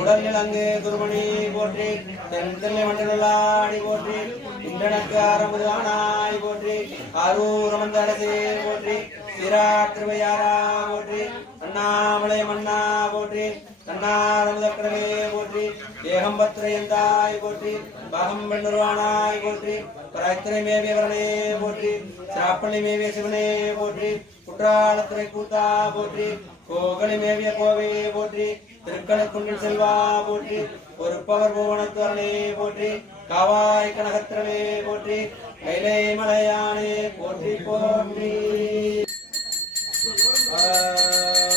உடல்நிலங்கு துருமணி போற்றி தென்தெல்லை மண்டலாடி போற்றி இன்றனக்கு ஆரம்பது ஆனாய் போற்றி ஆரூரமந்த அரசே போற்றி சிராத்திருவையாரா போற்றி அண்ணாமலை மன்னா போற்றி கண்ணாரமுதக்கடலே போற்றி ஏகம்பத்திரையந்தாய் போற்றி பாகம் பெண்ணுருவானாய் போற்றி பராத்திரை மேவியவரனே போற்றி சாப்பள்ளி மேவிய சிவனே போற்றி குற்றாலத்துறை கூத்தா போற்றி கோகலி மேவிய கோவே போற்றி திருக்கணக்குன்றில் செல்வா போற்றி பொறுப்பவர் புவனத்துவரனே போற்றி காவாய் கனகத்திரமே போற்றி கைலை மலையானே போற்றி போற்றி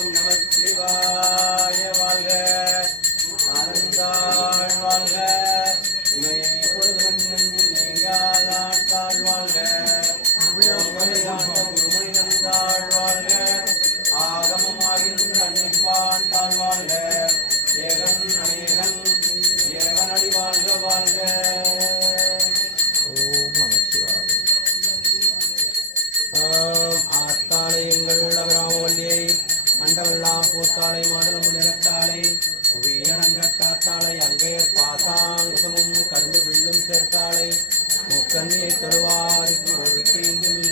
நம சிவாய வாழ்க ஆனந்தாள் வாழ்க இமை பொழுதும் நீங்காதான் தாழ் வாழ்க குருமணி நந்தாள் வாழ்க ஆகமும் ஆகின்ற அன்னிப்பான் தாழ் வாழ்க ஏகன் அநேகன் ஏகனடி வாழ்க வாழ்க. ஓம் நம சிவாய. ஆத்தாளையங்கள் அபராமவல்லியை அண்டவெல்லாம் பூத்தாளை மாடலும் நிறத்தாளை புவியணங்க காத்தாளை அங்கையர் பாசாங்கமும் கரும்பு வில்லும் சேர்த்தாளை முக்கண்ணியை தொழுவாருக்கு ஒரு தீங்கும்